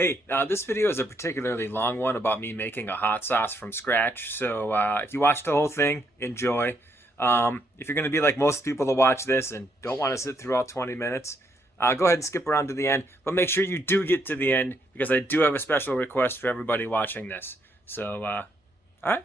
Hey, this video is a particularly long one about me making a hot sauce from scratch. So if you watch the whole thing, enjoy. If you're going to be like most people that watch this and don't want to sit through all 20 minutes, go ahead and skip around to the end. But make sure you do get to the end because I do have a special request for everybody watching this. So, all right,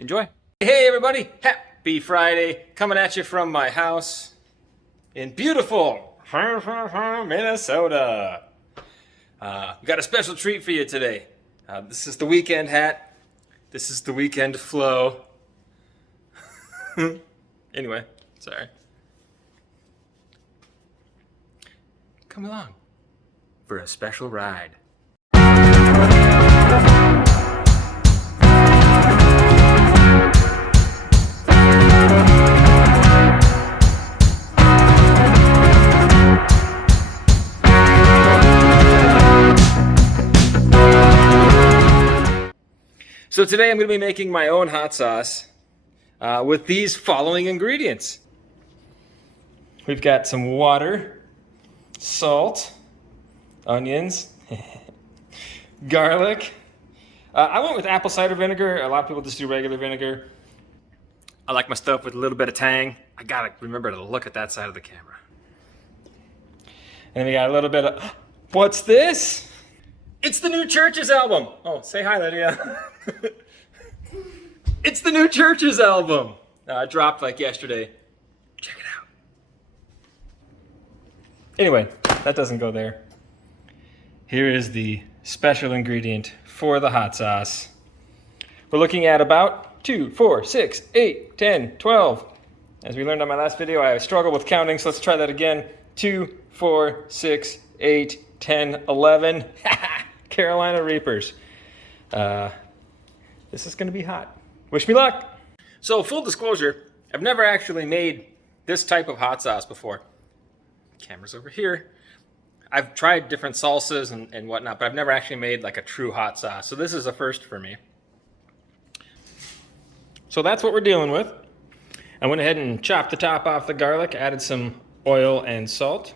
enjoy. Hey, everybody. Happy Friday. Coming at you from my house in beautiful Minnesota. We got a special treat for you today. This is the weekend hat. This is the weekend flow. Anyway, sorry. Come along for a special ride. So today I'm going to be making my own hot sauce with these following ingredients. We've got some water, salt, onions, garlic. I went with apple cider vinegar. A lot of people just do regular vinegar. I like my stuff with a little bit of tang. I gotta remember to look at that side of the camera. And we got a little bit of, what's this? It's the new Churches album. Oh, say hi, Lydia. It's the new Churches album. It dropped like yesterday. Check it out. Anyway, that doesn't go there. Here is the special ingredient for the hot sauce. We're looking at about 2, 4, 6, 8, 10, 12. As we learned on my last video, I struggle with counting, so let's try that again. 2, 4, 6, 8, 10, 11. Carolina Reapers. This is going to be hot. Wish me luck. So, full disclosure, I've never actually made this type of hot sauce before. Camera's over here. I've tried different salsas and whatnot, but I've never actually made like a true hot sauce. So this is a first for me. So that's what we're dealing with. I went ahead and chopped the top off the garlic, added some oil and salt.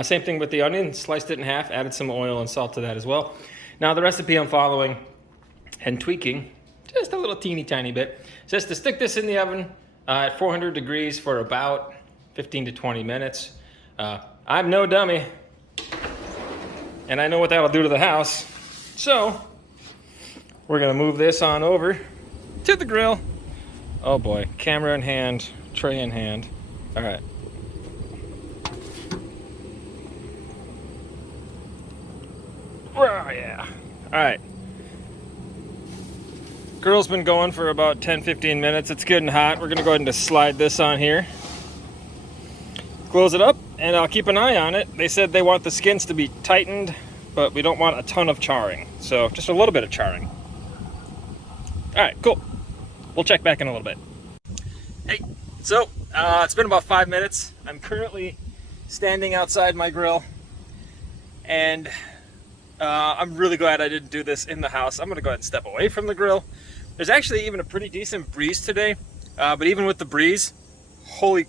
Same thing with the onion, sliced it in half, added some oil and salt to that as well. Now the recipe I'm following and tweaking just a little teeny tiny bit says to stick this in the oven at 400 degrees for about 15 to 20 minutes. I'm no dummy, and I know what that'll do to the house. So we're gonna move this on over to the grill. Oh boy, camera in hand, tray in hand. All right. Oh yeah. All right. Grill's been going for about 10-15 minutes. It's good and hot. We're gonna go ahead and just slide this on here. Close it up, and I'll keep an eye on it. They said they want the skins to be tightened, but we don't want a ton of charring. So just a little bit of charring. All right, cool. We'll check back in a little bit. Hey, so it's been about 5 minutes. I'm currently standing outside my grill, and I'm really glad I didn't do this in the house. I'm gonna go ahead and step away from the grill. There's actually even a pretty decent breeze today, but even with the breeze, holy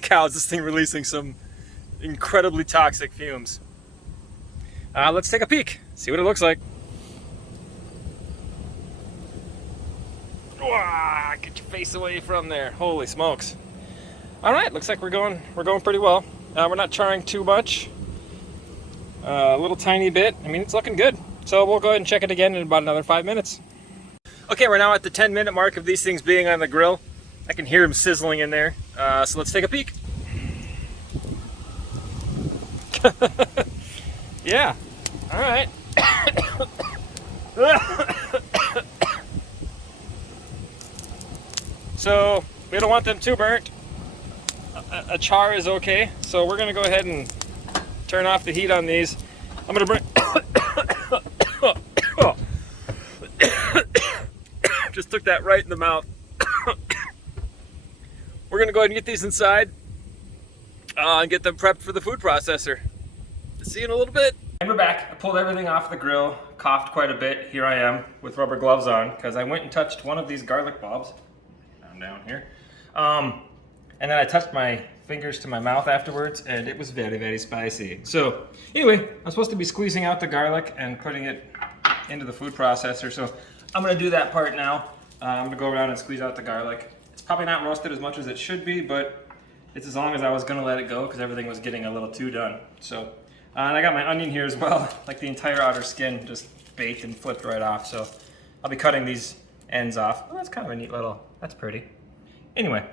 cow, is this thing releasing some incredibly toxic fumes. Let's take a peek, see what it looks like. Wow, get your face away from there. Holy smokes. All right, looks like we're going pretty well. We're not charring too much. A little tiny bit. I mean, it's looking good. So we'll go ahead and check it again in about another 5 minutes. Okay, we're now at the 10-minute mark of these things being on the grill. I can hear them sizzling in there. So let's take a peek. Yeah. All right. So we don't want them too burnt. A char is okay. So we're gonna go ahead and turn off the heat on these. I'm gonna bring. Just took that right in the mouth. We're gonna go ahead and get these inside and get them prepped for the food processor. See you in a little bit. And we're back. I pulled everything off the grill, coughed quite a bit. Here I am with rubber gloves on because I went and touched one of these garlic bulbs. I'm down here. And then I touched my fingers to my mouth afterwards, and it was very, very spicy. So anyway, I'm supposed to be squeezing out the garlic and putting it into the food processor. So I'm gonna do that part now. I'm gonna go around and squeeze out the garlic. It's probably not roasted as much as it should be, but it's as long as I was gonna let it go because everything was getting a little too done. So, and I got my onion here as well. Like the entire outer skin just baked and flipped right off. So I'll be cutting these ends off. Oh, that's kind of a neat little, that's pretty. Anyway,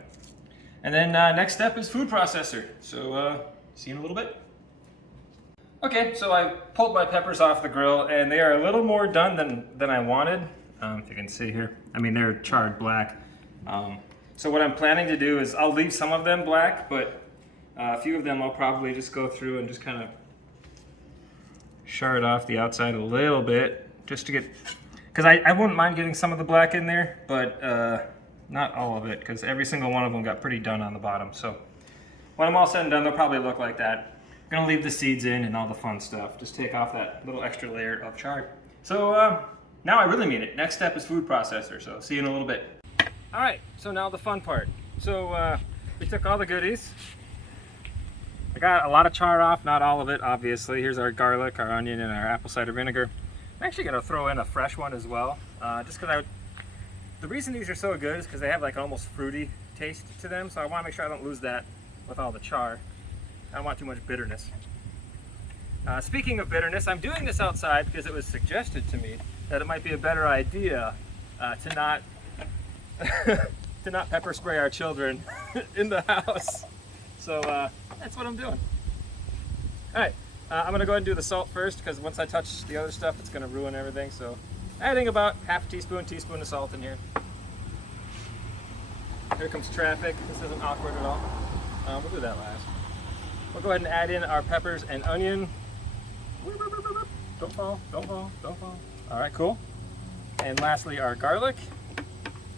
and then next step is food processor. So see you in a little bit. Okay, so I pulled my peppers off the grill and they are a little more done than I wanted. If you can see here, I mean, they're charred black. So what I'm planning to do is I'll leave some of them black, but a few of them I'll probably just go through and just kind of shard off the outside a little bit, just to get, because I wouldn't mind getting some of the black in there, but not all of it, because every single one of them got pretty done on the bottom. So when I'm all said and done, they'll probably look like that. I'm gonna leave the seeds in and all the fun stuff. Just take off that little extra layer of chard. So now I really mean it. Next step is food processor, so see you in a little bit. All right, so now the fun part. So we took all the goodies. I got a lot of char off, not all of it, obviously. Here's our garlic, our onion, and our apple cider vinegar. I'm actually gonna throw in a fresh one as well, just because the reason these are so good is because they have like almost fruity taste to them, so I wanna make sure I don't lose that with all the char. I don't want too much bitterness. Speaking of bitterness, I'm doing this outside because it was suggested to me that it might be a better idea to not to not pepper spray our children in the house. So that's what I'm doing. All right, I'm gonna go ahead and do the salt first because once I touch the other stuff, it's gonna ruin everything. So adding about half a teaspoon of salt in here. Here comes traffic. This isn't awkward at all. We'll do that last. We'll go ahead and add in our peppers and onion. Don't fall, don't fall, don't fall. All right, cool. And lastly, our garlic.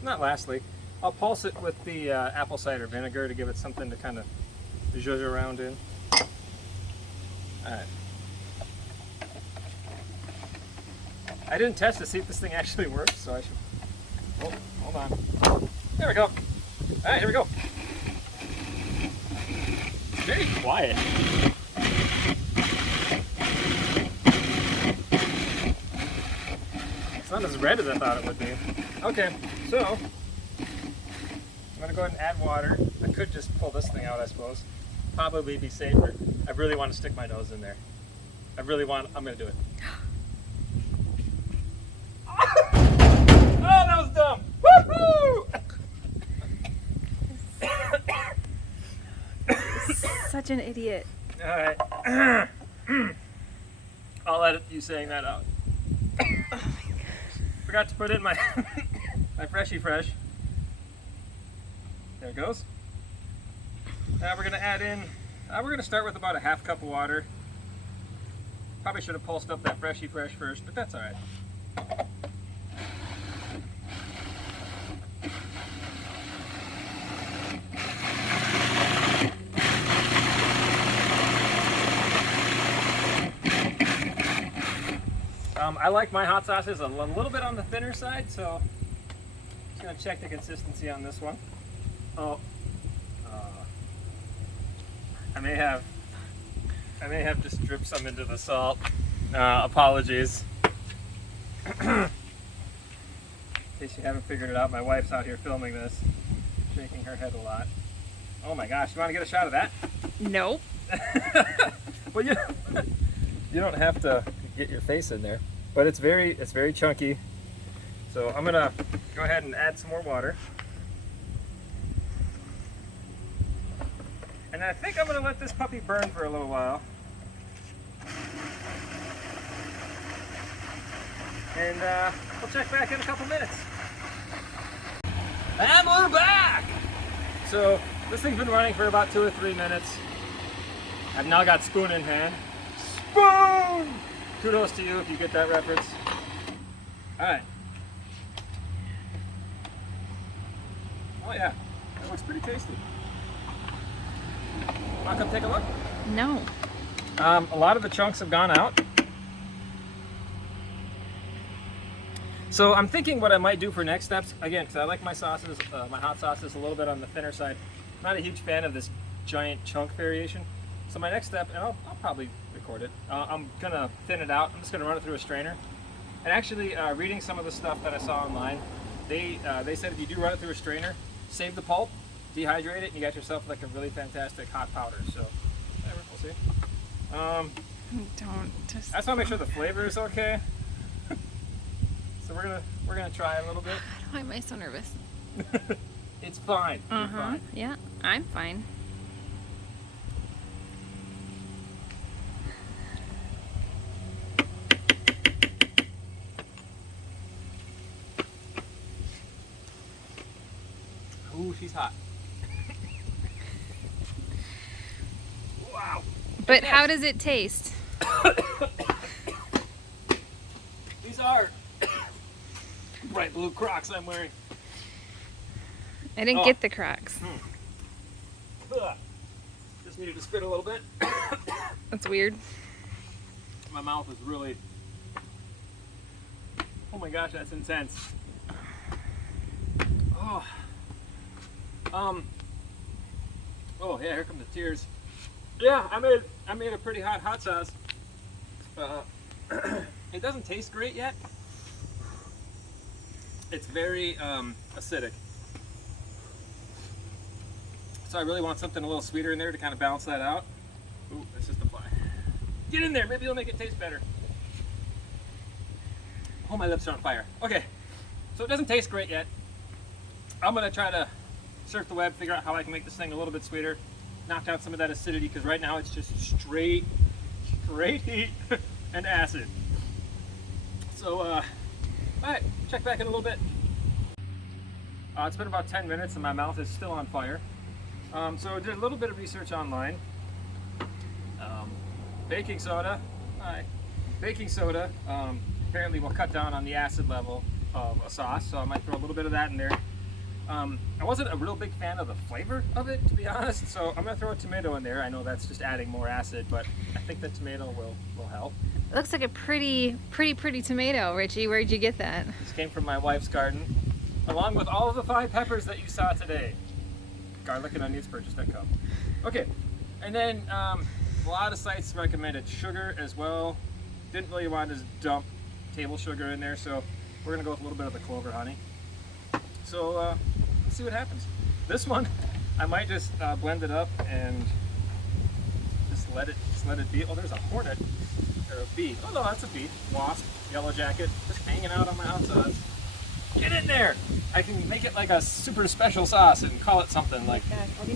Not lastly, I'll pulse it with the apple cider vinegar to give it something to kind of zhuzh around in. All right. I didn't test to see if this thing actually works, so I should. Oh, hold on. There we go. All right, here we go. It's very quiet. It's not as red as I thought it would be. Okay, so I'm gonna go ahead and add water. I could just pull this thing out, I suppose. Probably be safer. I really want to stick my nose in there. I'm gonna do it. Oh, that was dumb. Woohoo! Such an idiot. All right. I'll edit you saying that out. Oh my gosh. Forgot to put in my my Freshie Fresh. There it goes. Now we're gonna add in. We're gonna start with about a half cup of water. Probably should have pulsed up that Freshie Fresh first, but that's all right. I like my hot sauces a little bit on the thinner side, so just gonna check the consistency on this one. Oh, I may have just dripped some into the salt. Apologies. In case you haven't figured it out, my wife's out here filming this, shaking her head a lot. Oh my gosh, you want to get a shot of that? Nope. Well, you don't have to get your face in there, but it's very chunky. So I'm gonna go ahead and add some more water. And I think I'm gonna let this puppy burn for a little while. And we'll check back in a couple minutes. And we're back! So this thing's been running for about 2 or 3 minutes. I've now got spoon in hand. Spoon! Kudos to you if you get that reference. Alright. Oh yeah, that looks pretty tasty. Want to come take a look? No. A lot of the chunks have gone out. So I'm thinking what I might do for next steps, again, because I like my sauces, my hot sauces a little bit on the thinner side. not a huge fan of this giant chunk variation. So my next step, and I'll probably record it, I'm gonna thin it out. I'm just gonna run it through a strainer. And actually, reading some of the stuff that I saw online, they said if you do run it through a strainer, save the pulp, dehydrate it, and you got yourself like a really fantastic hot powder. So, whatever, we'll see. Don't just. I just want to make sure the flavor is okay. So we're gonna try a little bit. Why am I so nervous? It's fine. You're fine. Yeah, I'm fine. Ooh, she's hot. Wow. But how does it taste? These are bright blue Crocs I'm wearing. I didn't get the Crocs. Ugh. Just needed to spit a little bit. That's weird. My mouth is really... Oh my gosh, that's intense. Oh. Oh yeah, here come the tears. Yeah, I made a pretty hot sauce. It doesn't taste great yet. It's very acidic. So I really want something a little sweeter in there to kind of balance that out. Ooh, that's just a fly. Get in there, maybe it'll make it taste better. Oh, my lips are on fire. Okay, so it doesn't taste great yet. I'm gonna try to surf the web, figure out how I can make this thing a little bit sweeter, knock out some of that acidity, because right now it's just straight heat and acid. So, all right, check back in a little bit. It's been about 10 minutes and my mouth is still on fire. So I did a little bit of research online. Baking soda, apparently will cut down on the acid level of a sauce, so I might throw a little bit of that in there. I wasn't a real big fan of the flavor of it, to be honest, so I'm gonna throw a tomato in there. I know that's just adding more acid, but I think the tomato will help. It looks like a pretty tomato, Richie. Where'd you get that? This came from my wife's garden, along with all of the 5 peppers that you saw today. Garlic and onions purchase.com. Okay, and then a lot of sites recommended sugar as well. Didn't really want to just dump table sugar in there, so we're gonna go with a little bit of the clover honey. So let's see what happens. This one, I might just blend it up and just let it be. Oh, there's a hornet or a bee. Oh no, that's a bee. Wasp, yellow jacket, just hanging out on my hot sauce. Get in there! I can make it like a super special sauce and call it something like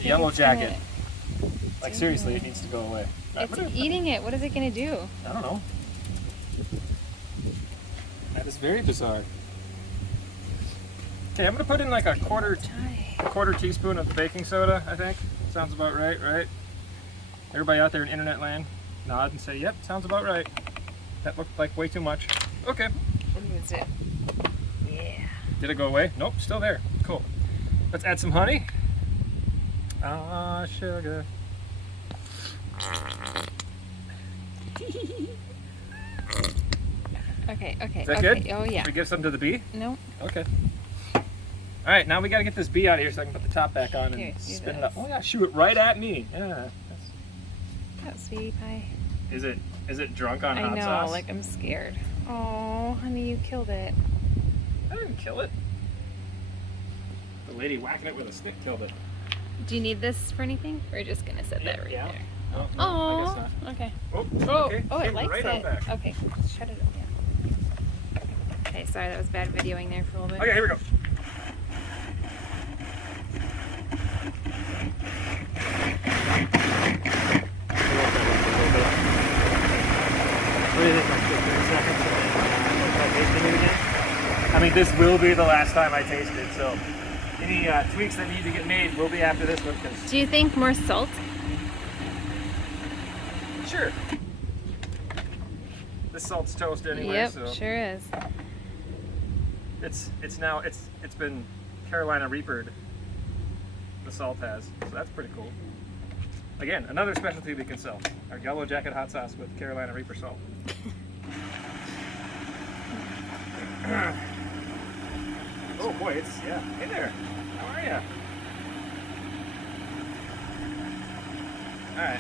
yellow jacket. Like seriously, it needs to go away. It's eating it. What is it gonna do? I don't know. That is very bizarre. Okay, I'm gonna put in like a quarter teaspoon of baking soda, I think. Sounds about right, right? Everybody out there in internet land, nod and say, yep, sounds about right. That looked like way too much. Okay. What is it? Yeah. Did it go away? Nope, still there. Cool. Let's add some honey. Sugar. Okay. Is that good? Oh yeah. Should we give some to the bee? No. Okay. All right, now we gotta get this bee out of here so I can put the top back on and Here, do spin it this. up. Oh yeah, shoot it right at me. Yeah. That sweetie pie. Is it drunk on I hot know, sauce? like I'm scared. Oh, honey, you killed it. I didn't kill it. The lady whacking it with a stick killed it. Do you need this for anything? We're just gonna set that right there. Oh, no, I guess Oh, not. okay. Oh, okay. Oh, it Came likes right out it. back. Okay, shut it up. Yeah. Okay, sorry, that was bad videoing there for a little bit. Okay, here we go. What do you think, like 30 seconds and then try tasting it again? I mean, this will be the last time I taste it, so any tweaks that need to get made will be after this one. Do you think more salt? Sure. This salt's toast anyway, Yep, so sure is. it's been Carolina Reapered. The salt has, so that's pretty cool. Again, another specialty we can sell. Our yellow jacket hot sauce with Carolina Reaper salt. Oh boy, it's, yeah. Hey there. How are ya? Alright.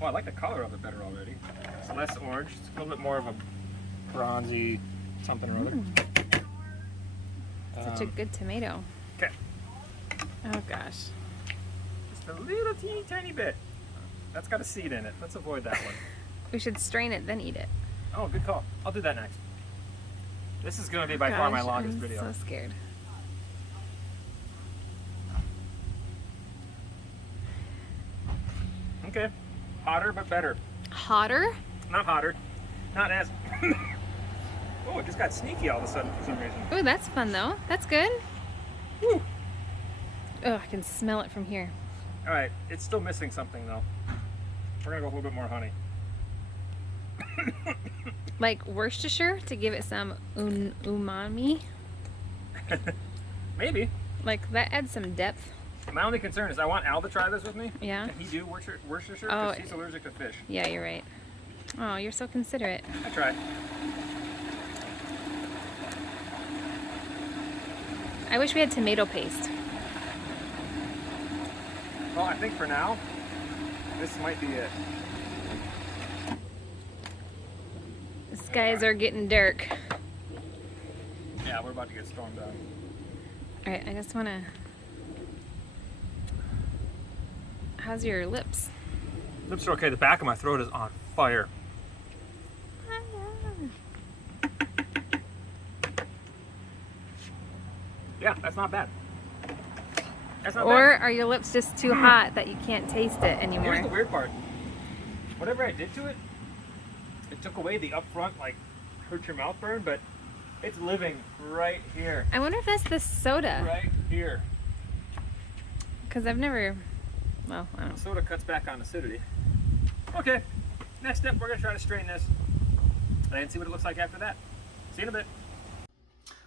Well, I like the color of it better already. It's less orange. It's a little bit more of a bronzy something or other. Such a good tomato. Okay. Oh gosh. Just a little teeny tiny bit. That's got a seed in it. Let's avoid that one. We should strain it, then eat it. Oh, good call. I'll do that next. This is going to be by far my longest I'm video. so scared. Okay. Hotter, but better. Hotter? Not hotter. Not as... Oh, it just got sneaky all of a sudden for some reason. Ooh, that's fun though. That's good. Woo. Oh, I can smell it from here. All right, it's still missing something though. We're gonna go a little bit more honey. Like Worcestershire to give it some umami. Maybe. Like that adds some depth. My only concern is I want Al to try this with me. Yeah. Can he do Worcestershire? Oh. Because he's allergic to fish. Yeah, you're right. Oh, you're so considerate. I tried. I wish we had tomato paste. Well, I think for now, this might be it. The skies are getting dark. Yeah, we're about to get stormed out. All right, I just want to... How's your lips? Lips are okay. The back of my throat is on fire. Yeah, that's not bad. That's not Or bad. are your lips just too hot that you can't taste it anymore? Here's the weird part. Whatever I did to it, it took away the upfront, like, hurt your mouth burn, but it's living right here. I wonder if that's the soda. Right here. Because I've never... Well, I don't know. Soda cuts back on acidity. Okay, next step, we're gonna try to strain this and see what it looks like after that. See you in a bit.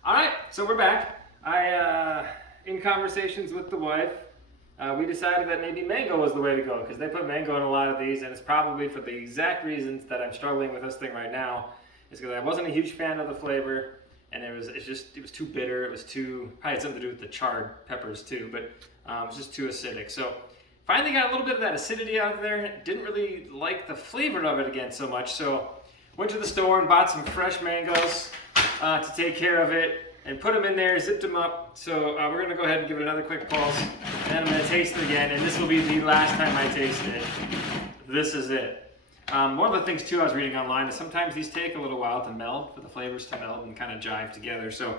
All right, so we're back. In conversations with the wife, we decided that maybe mango was the way to go because they put mango in a lot of these, and it's probably for the exact reasons that I'm struggling with this thing right now. Is because I wasn't a huge fan of the flavor, and it was too bitter. It was too, probably had something to do with the charred peppers too, but it was just too acidic. So finally got a little bit of that acidity out of there. Didn't really like the flavor of it again so much, so went to the store and bought some fresh mangoes to take care of it. And put them in there, zipped them up. So we're gonna go ahead and give it another quick pulse. And then I'm gonna taste it again, and this will be the last time I taste it. This is it. One of the things too I was reading online is sometimes these take a little while to meld, for the flavors to meld and kind of jive together. So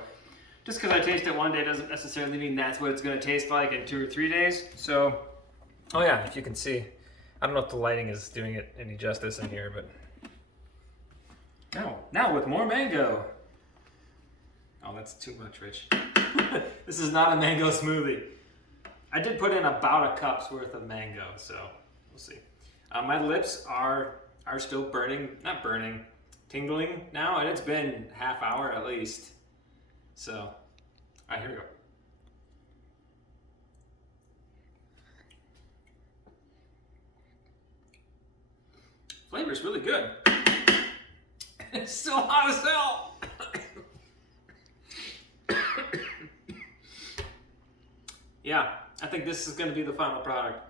just because I taste it one day doesn't necessarily mean that's what it's gonna taste like in 2 or 3 days. So, oh yeah, if you can see. I don't know if the lighting is doing it any justice in here, but. Now with more mango. Oh, that's too much, Rich. This is not a mango smoothie. I did put in about a cup's worth of mango, so we'll see. My lips are still burning, not burning, tingling now, and it's been half hour at least. So, all right, here we go. Flavor's really good. It's still hot as hell. Yeah, I think this is going to be the final product.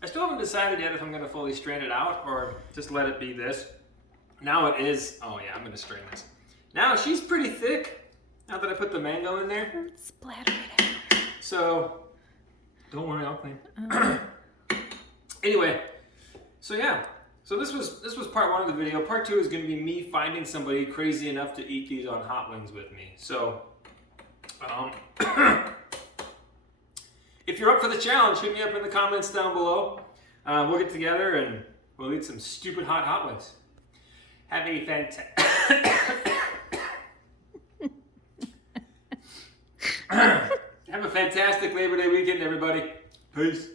I still haven't decided yet if I'm going to fully strain it out or just let it be this. Now it is, oh yeah, I'm going to strain this. Now she's pretty thick, now that I put the mango in there. Splatter it everywhere. So, don't worry, I'll clean. Anyway, so yeah. So this was part 1 of the video. Part 2 is going to be me finding somebody crazy enough to eat these on hot wings with me. So, if you're up for the challenge, hit me up in the comments down below. We'll get together and we'll eat some stupid hot wings. Have a fantastic Labor Day weekend, everybody. Peace.